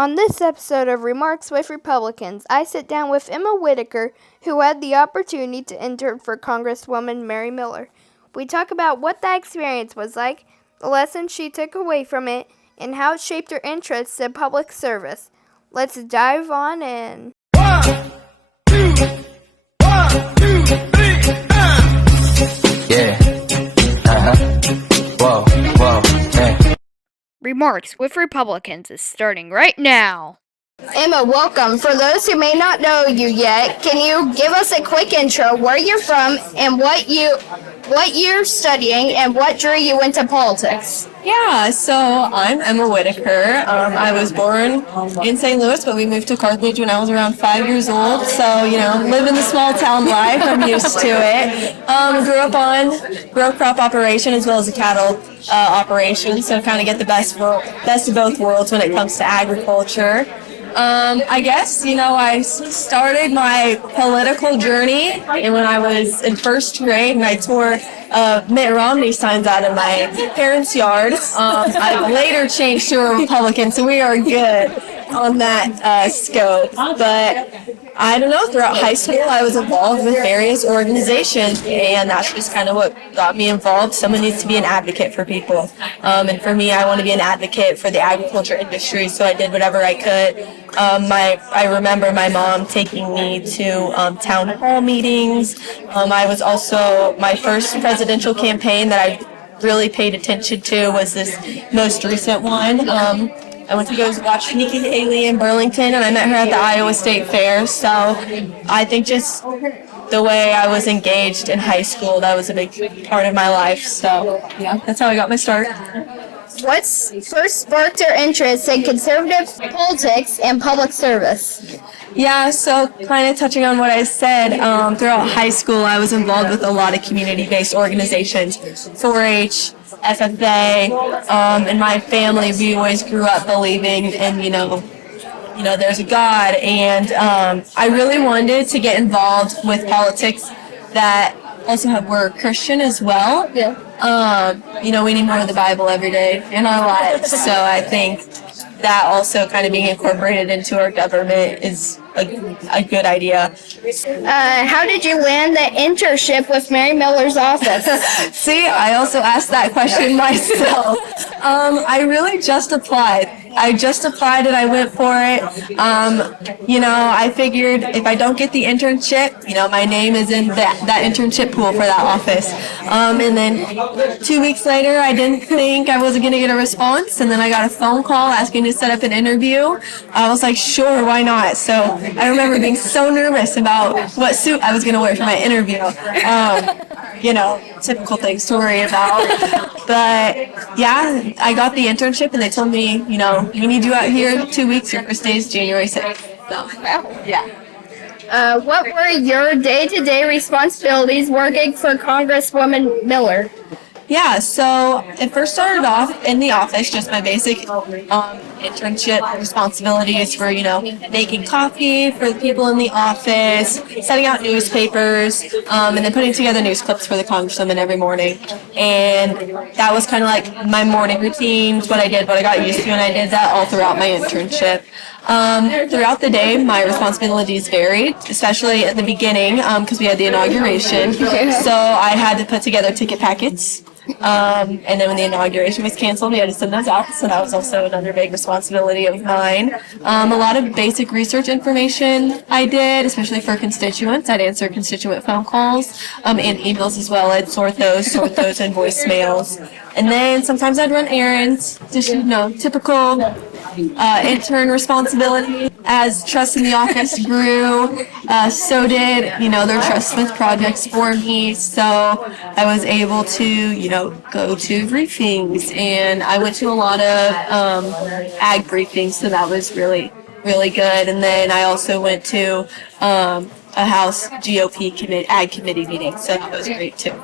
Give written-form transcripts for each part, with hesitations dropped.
On this episode of Remarks with Republicans, I sit down with Emma Whitaker, who had the opportunity to intern for Congresswoman Mary Miller. We talk about what that experience was like, the lessons she took away from it, and how it shaped her interest in public service. Let's dive on in. 1, 2, 1, 2, 3, Yeah. Whoa, hey. Remarks with Republicans is starting right now. Emma, welcome. For those who may not know you yet, can you give us a quick intro, where you're from, and what you're studying, and what drew you into politics? Yeah, so I'm Emma Whitaker. I was born in St. Louis, but we moved to Carthage when I was around 5 years old. So, living the small town life, I'm used to it. Grew up on row crop operation as well as a cattle operation, so kind of get the best of both worlds when it comes to agriculture. I guess, I started my political journey when I was in first grade and I tore Mitt Romney signs out of my parents' yard. I later changed to a Republican, so we are good on that scope. But I don't know, throughout high school I was involved with various organizations, and that's just kind of what got me involved. Someone needs to be an advocate for people. And for me, I want to be an advocate for the agriculture industry, so I did whatever I could. I remember my mom taking me to town hall meetings. I was also, my first presidential campaign that I really paid attention to was this most recent one. I went to go watch Nikki Haley in Burlington, and I met her at the Iowa State Fair. So I think just the way I was engaged in high school, that was a big part of my life. So yeah, that's how I got my start. What's first sparked your interest in conservative politics and public service? Yeah, so kind of touching on what I said, throughout high school I was involved with a lot of community-based organizations, 4-H, FFA, in my family we always grew up believing in, there's a God, and I really wanted to get involved with politics that also were Christian as well. Yeah. We need more of the Bible every day in our lives, so I think that also kind of being incorporated into our government is a good idea. How did you land the internship with Mary Miller's office? See, I also asked that question myself. I really just applied. And I went for it. I figured if I don't get the internship, my name is in that internship pool for that office. And then 2 weeks later, I didn't think I wasn't going to get a response. And then I got a phone call asking to set up an interview. I was like, sure, why not? So I remember being so nervous about what suit I was going to wear for my interview. Typical things to worry about. But yeah, I got the internship and they told me, we need you out here in 2 weeks. Your first day is January 6th. So, yeah. What were your day-to-day responsibilities working for Congresswoman Miller? Yeah, so it first started off in the office, just my basic internship responsibilities for, making coffee for the people in the office, setting out newspapers, and then putting together news clips for the congresswoman every morning. And that was kind of like my morning routine, what I got used to, and I did that all throughout my internship. Throughout the day, my responsibilities varied, especially at the beginning, because we had the inauguration. So I had to put together ticket packets. And then when the inauguration was canceled, we had to send those out, so that was also another big responsibility of mine. A lot of basic research information I did, especially for constituents. I'd answer constituent phone calls and emails as well. I'd sort those in voicemails. And then sometimes I'd run errands, just, typical intern responsibility. As trust in the office grew, so did, their trust with projects for me. So I was able to, go to briefings, and I went to a lot of ag briefings, so that was really, really good. And then I also went to a House GOP ag committee meeting, so that was great too.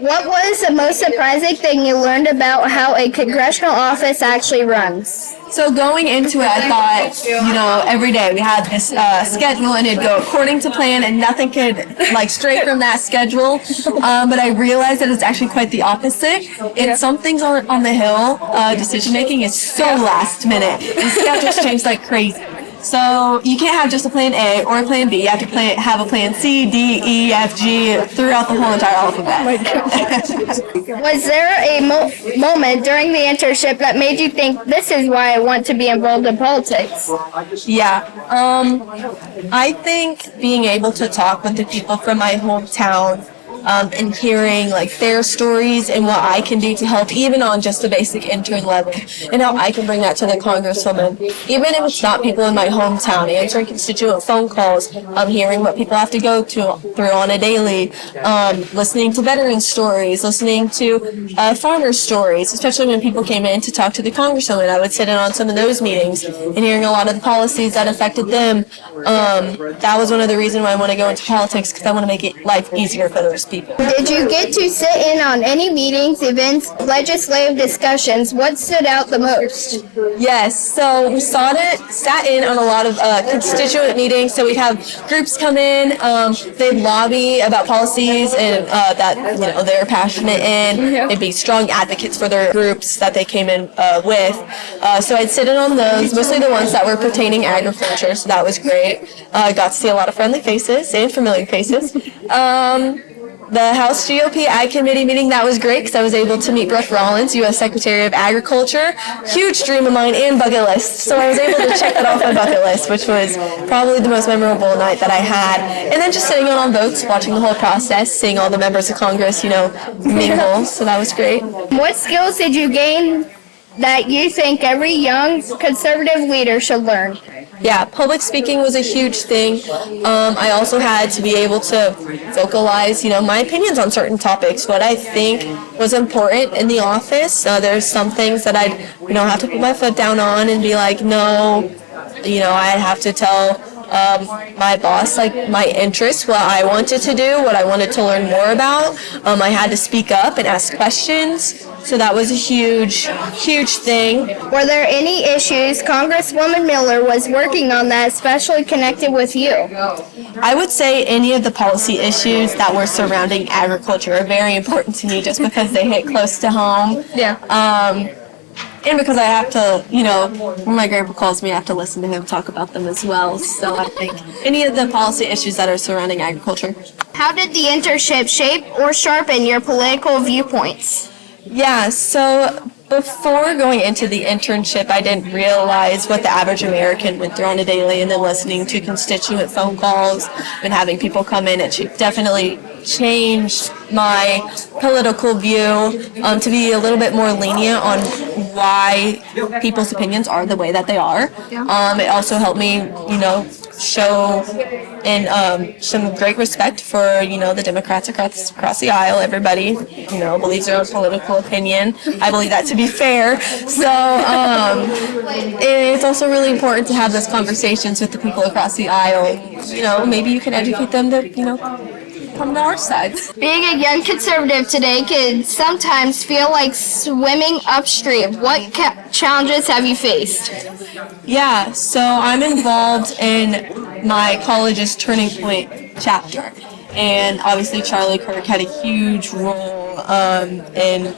What was the most surprising thing you learned about how a congressional office actually runs? So going into it, I thought, every day we had this schedule and it'd go according to plan and nothing could stray from that schedule. But I realized that it's actually quite the opposite. And some things on the Hill, decision making is so last minute. And schedules change like crazy. So you can't have just a plan A or a plan B. You have to have a plan C, D, E, F, G throughout the whole entire alphabet. Was there a moment during the internship that made you think this is why I want to be involved in politics? Yeah. I think being able to talk with the people from my hometown and hearing their stories and what I can do to help, even on just the basic intern level, and how I can bring that to the congresswoman. Even if it's not people in my hometown, answering constituent phone calls, hearing what people have to go through on a daily, listening to veteran stories, listening to farmer stories, especially when people came in to talk to the congresswoman. I would sit in on some of those meetings and hearing a lot of the policies that affected them. That was one of the reasons why I want to go into politics, because I want to make life easier for those people. Did you get to sit in on any meetings, events, legislative discussions? What stood out the most? Yes, so we sat in on a lot of constituent meetings. So we'd have groups come in, they'd lobby about policies and that they're passionate in. They'd be strong advocates for their groups that they came in with. So I'd sit in on those, mostly the ones that were pertaining agriculture. So that was great. I got to see a lot of friendly faces and familiar faces. The House GOP Ag Committee meeting, that was great because I was able to meet Brooke Rollins, U.S. Secretary of Agriculture. Huge dream of mine and bucket list. So I was able to check that off my bucket list, which was probably the most memorable night that I had. And then just sitting on votes, watching the whole process, seeing all the members of Congress, mingle. So that was great. What skills did you gain that you think every young conservative leader should learn? Yeah, public speaking was a huge thing. I also had to be able to vocalize, my opinions on certain topics, what I think was important in the office. There's some things that I'd, have to put my foot down on and be like, no, I'd have to tell my boss, my interests, what I wanted to do, what I wanted to learn more about. I had to speak up and ask questions. So that was a huge, huge thing. Were there any issues Congresswoman Miller was working on that especially connected with you? I would say any of the policy issues that were surrounding agriculture are very important to me just because they hit close to home. Yeah. And because I have to, when my grandpa calls me, I have to listen to him talk about them as well. So I think any of the policy issues that are surrounding agriculture. How did the internship shape or sharpen your political viewpoints? Yeah, so before going into the internship, I didn't realize what the average American went through on a daily, and then listening to constituent phone calls and having people come in, it definitely changed my political view to be a little bit more lenient on why people's opinions are the way that they are. It also helped me, show and some great respect for the Democrats across the aisle. Everybody believes their own political opinion. I believe that to be fair. So it's also really important to have those conversations with the people across the aisle. Maybe you can educate them to come to our side. Being a young conservative today can sometimes feel like swimming upstream. What challenges have you faced? Yeah, so I'm involved in my college's Turning Point chapter. And obviously Charlie Kirk had a huge role in,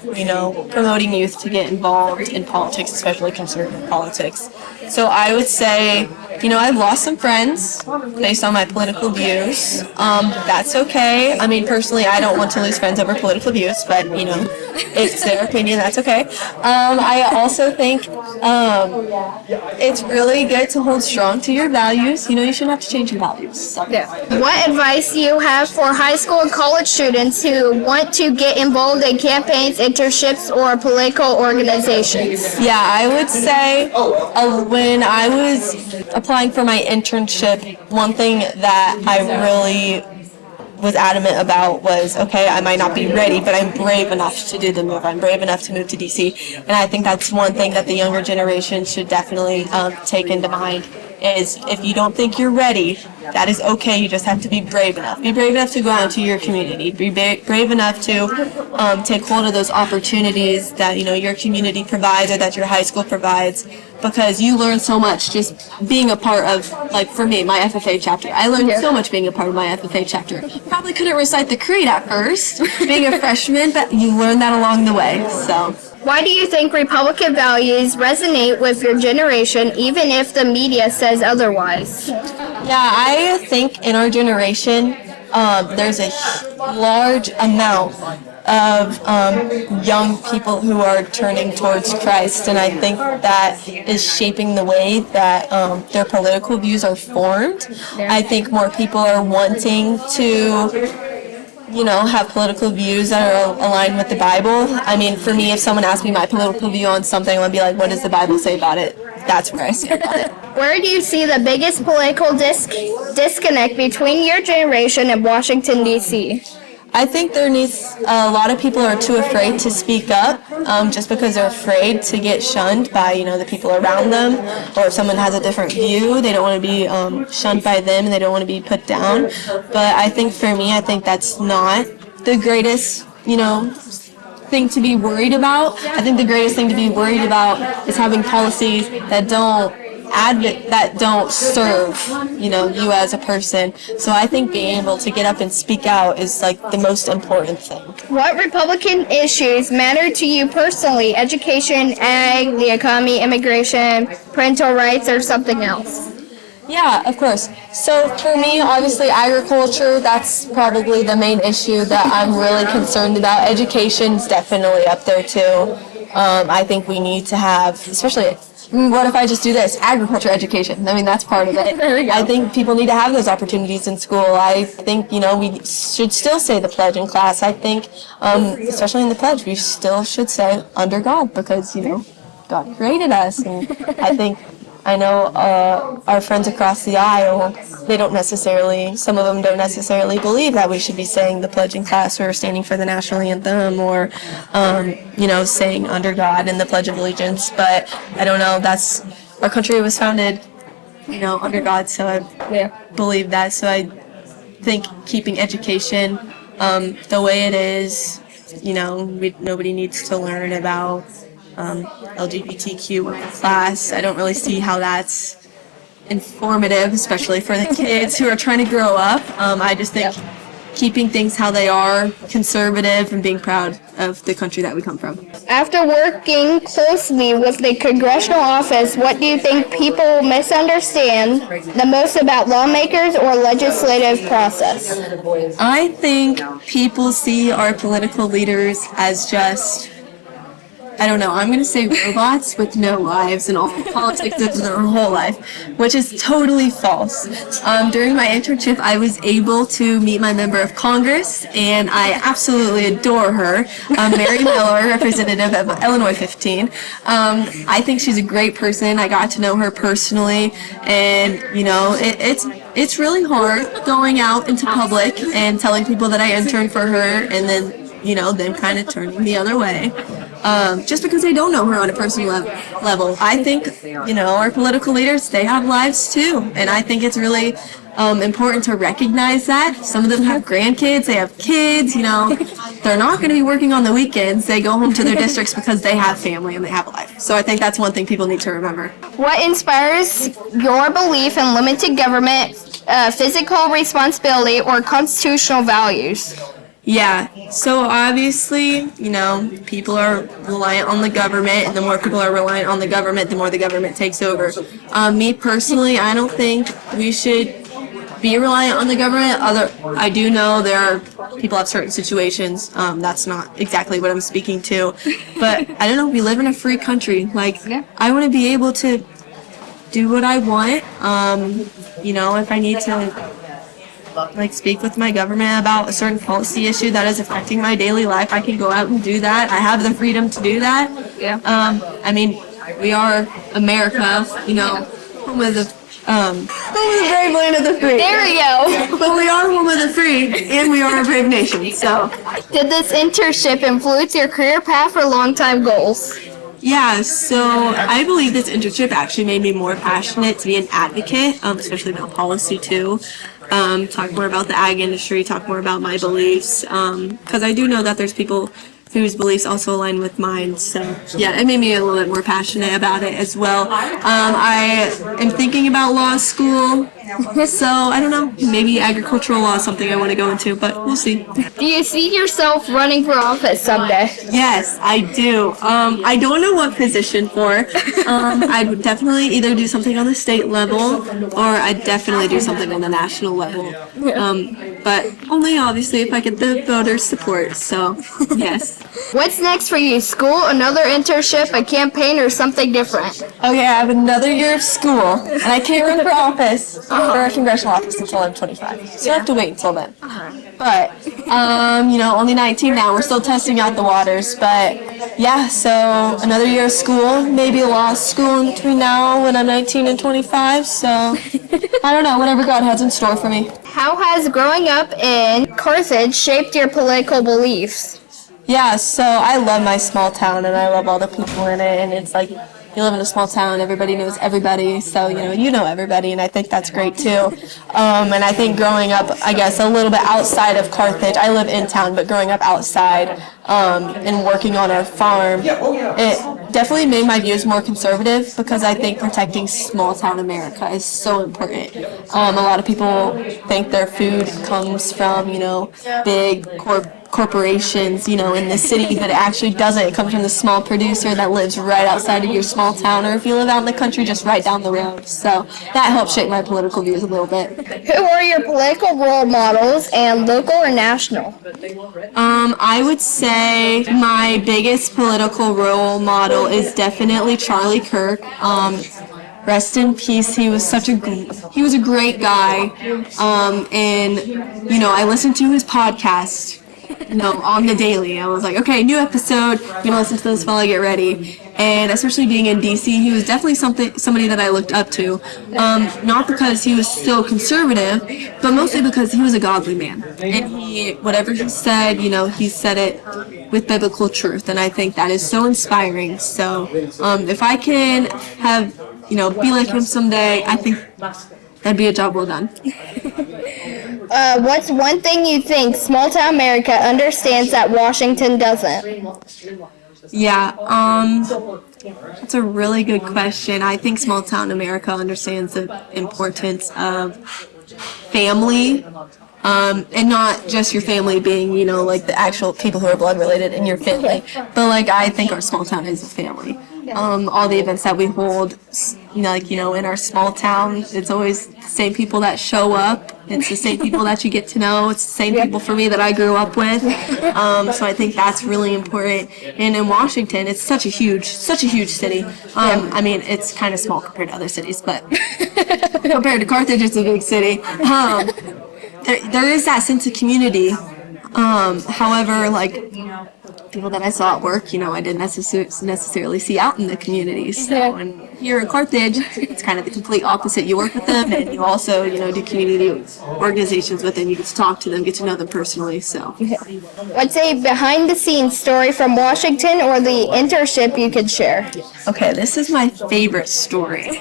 promoting youth to get involved in politics, especially conservative politics. So I would say, I've lost some friends based on my political views. That's okay. I mean, personally, I don't want to lose friends over political views, but, it's their opinion. That's okay. I also think it's really good to hold strong to your values. You shouldn't have to change your values. So. Yeah. What advice do you have for high school and college students who want to get involved in campaigns, internships, or political organizations? Yeah, I would say when I was applying for my internship, one thing that I really was adamant about was, okay, I might not be ready, but I'm brave enough to do the move. I'm brave enough to move to DC. And I think that's one thing that the younger generation should definitely take into mind. is if you don't think you're ready, that is okay. You just have to be brave enough. Be brave enough to go out into your community. Be brave enough to take hold of those opportunities that your community provides or that your high school provides, because you learn so much just being a part of, like for me, my FFA chapter. I learned so much being a part of my FFA chapter. Probably couldn't recite the creed at first, being a freshman, but you learn that along the way. So. Why do you think Republican values resonate with your generation, even if the media says otherwise? Yeah, I think in our generation, there's a large amount of young people who are turning towards Christ, and I think that is shaping the way that their political views are formed. I think more people are wanting to have political views that are aligned with the Bible. I mean, for me, if someone asked me my political view on something, I would be like, what does the Bible say about it? That's where I say about it. Where do you see the biggest political disconnect between your generation and Washington, D.C.? I think a lot of people are too afraid to speak up, just because they're afraid to get shunned by, the people around them, or if someone has a different view, they don't want to be shunned by them, and they don't want to be put down. But I think for me, I think that's not the greatest, thing to be worried about. I think the greatest thing to be worried about is having policies that don't serve, you as a person. So I think being able to get up and speak out is like the most important thing. What Republican issues matter to you personally? Education, ag, the economy, immigration, parental rights, or something else? Yeah, of course. So for me, obviously agriculture, that's probably the main issue that I'm really concerned about. Education's definitely up there too. I think we need to have, especially, what if I just do this? Agriculture education. I mean, that's part of it. I think people need to have those opportunities in school. I think, we should still say the pledge in class. I think, especially in the pledge, we still should say under God, because, God created us. And I know our friends across the aisle, some of them don't necessarily believe that we should be saying the pledge in class or standing for the national anthem or, saying under God in the Pledge of Allegiance. But I don't know, our country was founded, under God, so I believe that. So I think keeping education the way it is, nobody needs to learn about LGBTQ class. I don't really see how that's informative, especially for the kids who are trying to grow up. I just think keeping things how they are, conservative, and being proud of the country that we come from. After working closely with the congressional office, what do you think people misunderstand the most about lawmakers or legislative process? I think people see our political leaders as just, I don't know, I'm going to say robots with no lives and all politics of their whole life, which is totally false. During my internship, I was able to meet my member of Congress, and I absolutely adore her, Mary Miller, representative of Illinois 15. I think she's a great person. I got to know her personally, and, it's really hard going out into public and telling people that I interned for her, and then, them kind of turning the other way. Just because they don't know her on a personal level. I think, our political leaders, they have lives too. And I think it's really important to recognize that. Some of them have grandkids, they have kids, they're not going to be working on the weekends. They go home to their districts because they have family and they have a life. So I think that's one thing people need to remember. What inspires your belief in limited government, physical responsibility, or constitutional values? Yeah, so obviously, people are reliant on the government, and the more people are reliant on the government, the more the government takes over. Me personally, I don't think we should be reliant on the government. I do know people have certain situations. That's not exactly what I'm speaking to, but I don't know. We live in a free country. I want to be able to do what I want. If I need to speak with my government about a certain policy issue that is affecting my daily life, I can go out and do that. I have the freedom to do that. Yeah. We are America, home of the brave land of the free. There we go. But we are home of the free, and we are a brave nation, so. Did this internship influence your career path or long-time goals? Yeah, so I believe this internship actually made me more passionate to be an advocate, especially about policy too. Talk more about the ag industry, talk more about my beliefs, because I do know that there's people whose beliefs also align with mine. So yeah, it made me a little bit more passionate about it as well. I am thinking about law school, so I don't know, maybe agricultural law is something I want to go into, but we'll see. Do you see yourself running for office someday? Yes, I do. I don't know what position for. I would definitely either do something on the state level or I'd definitely do something on the national level. But only obviously if I get the voters' support. So, yes. What's next for you? School, another internship, a campaign, or something different? Okay, I have another year of school, and I can't run for office, for a congressional office until I'm 25. So I have to wait until then. But, only 19 now. We're still testing out the waters. But, yeah, so another year of school, maybe a law school in between now when I'm 19 and 25. So, I don't know, whatever God has in store for me. How has growing up in Carthage shaped your political beliefs? Yeah, so I love my small town and I love all the people in it, and it's like you live in a small town, everybody knows everybody, so you know everybody, and I think that's great too. And I think growing up, I guess, a little bit outside of Carthage, I live in town, but growing up outside and working on our farm, it definitely made my views more conservative because I think protecting small town America is so important. A lot of people think their food comes from, big corporations, in the city, but it actually doesn't. It comes from the small producer that lives right outside of your small town, or if you live out in the country, just right down the road. So that helped shape my political views a little bit. Who are your political role models, and local or national? I would say my biggest political role model is definitely Charlie Kirk. Rest in peace. He was a great guy. And I listened to his podcast, on the daily. I was like, okay, new episode. I'm gonna listen to this while I get ready. And especially being in DC, he was definitely somebody that I looked up to. Not because he was so conservative, but mostly because he was a godly man. And whatever he said, he said it with biblical truth. And I think that is so inspiring. So if I can have, be like him someday, I think that'd be a job well done. What's one thing you think small town America understands that Washington doesn't? Yeah, that's a really good question. I think small town America understands the importance of family, and not just your family being, like the actual people who are blood related in your family, but I think our small town is a family. All the events that we hold, in our small town, it's always the same people that show up. It's the same people that you get to know. It's the same people for me that I grew up with. So I think that's really important. And in Washington, it's such a huge city. I mean, it's kind of small compared to other cities, but compared to Carthage, it's a big city. There is that sense of community. However, people that I saw at work, I didn't necessarily see out in the community. So, and here in Carthage, it's kind of the complete opposite. You work with them, and you also, do community organizations with them. You get to talk to them, get to know them personally. So, What's a behind-the-scenes story from Washington or the internship you could share? okay, this is my favorite story,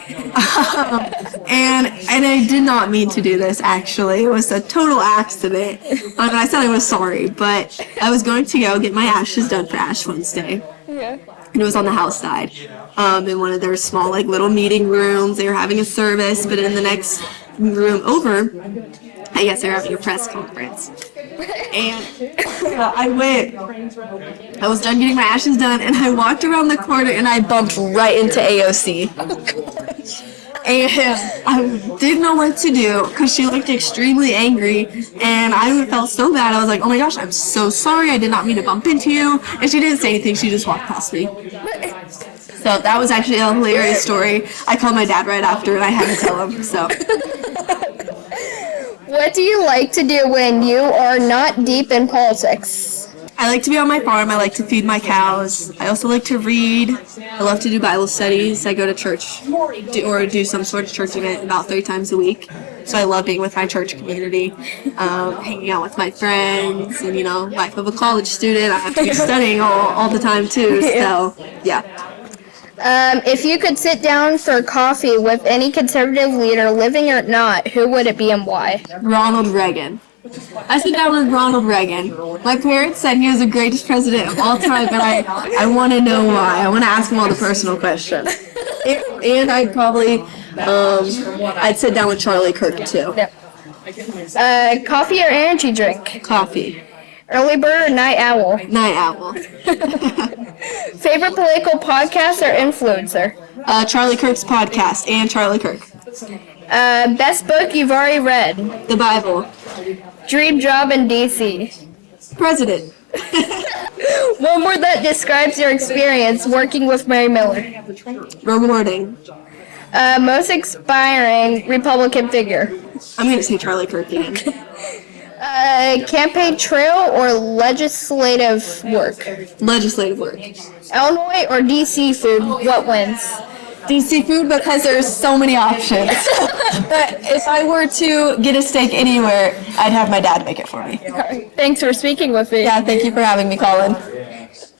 and I did not mean to do this. Actually, it was a total accident. And I said I was sorry, but I was going to go get my ashes done for Ash Wednesday. Yeah. And it was on the house side. In one of their small, little meeting rooms. They were having a service, but in the next room over, I guess they were having a press conference. And I was done getting my ashes done, and I walked around the corner, and I bumped right into AOC. And I didn't know what to do because she looked extremely angry, and I felt so bad. I was like, oh my gosh, I'm so sorry. I did not mean to bump into you. And she didn't say anything. She just walked past me. So that was actually a hilarious story. I called my dad right after, and I had to tell him. So. What do you like to do when you are not deep in politics? I like to be on my farm. I like to feed my cows. I also like to read. I love to do Bible studies. I go to church or do some sort of church event about 3 times a week. So I love being with my church community, hanging out with my friends, and, life of a college student. I have to be studying all the time, too. So, yeah. If you could sit down for coffee with any conservative leader, living or not, who would it be and why? Ronald Reagan. I sit down with Ronald Reagan. My parents said he was the greatest president of all time, but I want to know why. I want to ask him all the personal questions. And I'd probably, I'd sit down with Charlie Kirk too. Coffee or energy drink? Coffee. Early bird or night owl? Night owl. Favorite political podcast or influencer? Charlie Kirk's podcast and Charlie Kirk. Best book you've already read? The Bible. Dream job in DC? President. One word that describes your experience working with Mary Miller? Rewarding. Most inspiring Republican figure? I'm going to say Charlie Kirk again. Campaign trail or legislative work? Legislative work. Illinois or DC food? What wins? DC food because there's so many options. But if I were to get a steak anywhere, I'd have my dad make it for me. Thanks for speaking with me. Yeah, thank you for having me, Colin.